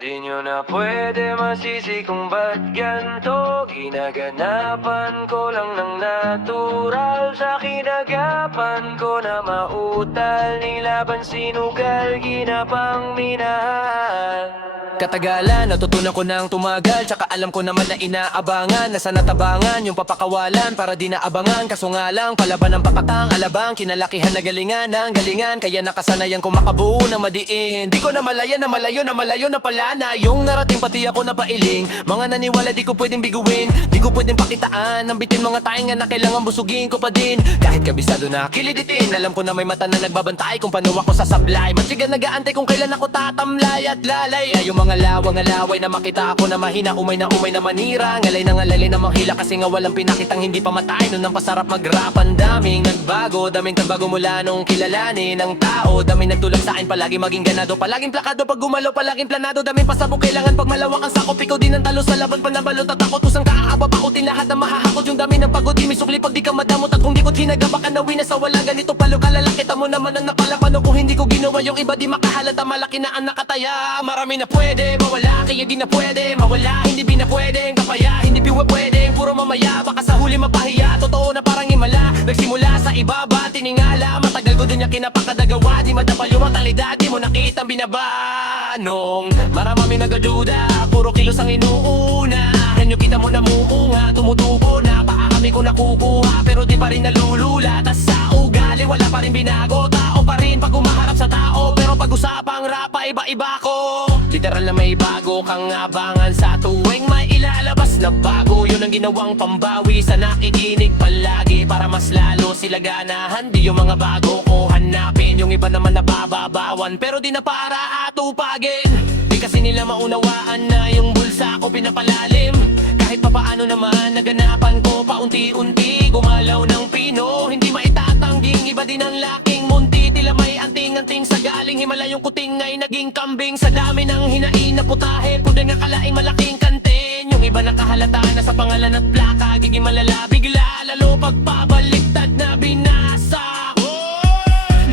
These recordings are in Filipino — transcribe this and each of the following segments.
Di nyo na pwede masisi kung ba't ganto. Ginaganapan ko lang ng natural. Sa kinagapan ko na mautal. Nilaban sinugal, ginapang minahal. Katagalan, natutunan ko nang tumagal. Tsaka alam ko naman na inaabangan. Nasa natabangan, yung papakawalan para di naabangan. Kaso nga lang, palaban ng papatang alabang. Kinalakihan na galingan ng galingan. Kaya nakasanayan ko makabuo na madiin. Di ko na malayan na malayo na malayo na pala na yung narating pati ako na pailing. Mga naniwala di ko pwedeng biguin. Di ko pwedeng pakitaan. Ang bitin mga tainga na kailangan busugin ko pa din. Kahit kabisado na kiliditin. Alam ko na may mata na nagbabantay kung paano ako sasablay. Matigan nag-aantay kung kailan ako tatamlay at lalay. Ay yung mga lawang alaway na makita ako na mahina. Umay na manira. Ngalay na ngalali na manghila kasi nga walang pinakitang hindi pa matay. Noon ang pasarap mag-rap. Ang daming nagbago. Daming nagbago mula nung kilalanin ng tao. Daming nagtulak sa akin palagi maging ganado. Palaging plakado pag gumalaw palaging planado. Daming pasabog kailangan pag malawak ang sakop. Ikaw din ang talo sa laban panabalot at takot. Usang kaakaba pakutin lahat na mahahakot. Yung dami ng pagod di may sukli pag di ka madamot. At kung di ko hinagaba ka nawin na sa wala ganito palo kalala. Kita mo naman ang napalapano. Kung hindi ko ginawa yung iba di makahalata. Malaki na ang nakataya. Marami na pwede mawala kaya di na pwede mawala. Hindi binapwedeng kapaya. Hindi pwedeng puro mamaya. Baka sa huli mapahiya. Totoo na parang himala. Nagsimula sa ibaba tiningala. Matagal ko din niya kinapakadagawa. Di madapal yung mentalidad. Di mo nakitang binabanong. Marami nagaduda. Puro kilos ang inuuna. Kanyo kita mo namuunga. Tumutubo na baka kami ko nakukuha. Pero di pa rin nalulula. Tas sa ugali wala pa rin binago. Tao pa rin pag umaharap sa tao. Pero pag usapang rap iba-iba ko. Literal na may bago kang abangan sa tuwing may ilalabas na bago. Yun ang ginawang pambawi sa nakikinig palagi. Para mas lalo sila ganahan. Di yung mga bago ko hanapin. Yung iba naman nabababawan. Pero di na para atupagin. Di kasi nila maunawaan na yung bulsa ko pinapalalim. Kahit papaano naman naganapan ko paunti-unti. Gumalaw ng pino. Hindi maitatangging iba din ang laking munti. Tila may anting-anting sa galing Himalayong kuting ay naging kambing. Sa dami ng hinain na putahe. Pwede nga kalaing malaking kantin. Yung iba nakahalata na sa pangalan at plaka. Giging malala bigla. Lalo pagpabaliktad na binasa.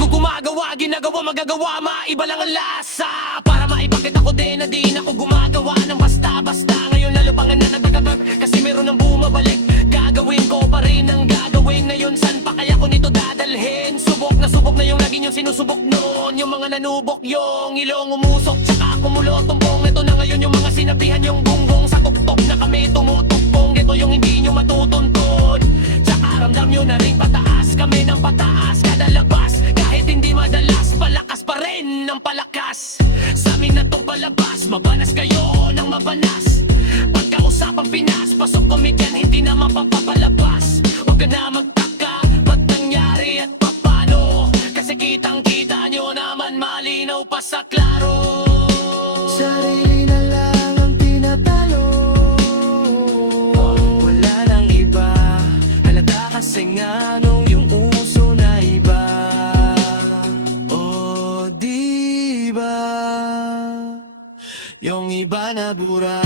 Gumagawa, ginagawa, magagawa. Maiba lang ang lasa. Para maipakita ko din na di na ako gumagawa ng basta-basta. Ngayon lalo pang nanagagabag. Kasi meron ng bumabalik. Gagawin ko pa rin ang gagawin. Ngayon san pa kaya ko nito dadalhin? Subok na yung lagi yung sinusubok noon. Yung mga nanubok yung ilong umusok. Tsaka kumulo tumbong. Ito na ngayon yung mga sinabihan yung gunggong. Sa tuktok na kami tumutugpong. Ito yung hindi nyo matutuntun. Tsaka ramdam nyo na rin pataas. Kami ng pataas kada labas. Kahit hindi madalas, palakas pa rin ng palakas. Sa amin na tong palabas, mabanas kayo ng mabanas. Pagkausapang Pinas, pasok komedyan, hindi na mapapapalabas. Huwag ka na magtaka, ba't nangyari at papano? Kasi kitang-kita nyo naman malinaw pa sa klaro. Sarili na lang ang tinatalo. Wala nang iba, halata kasi nga nung yung uso na iba. O diba, yung iba na bura.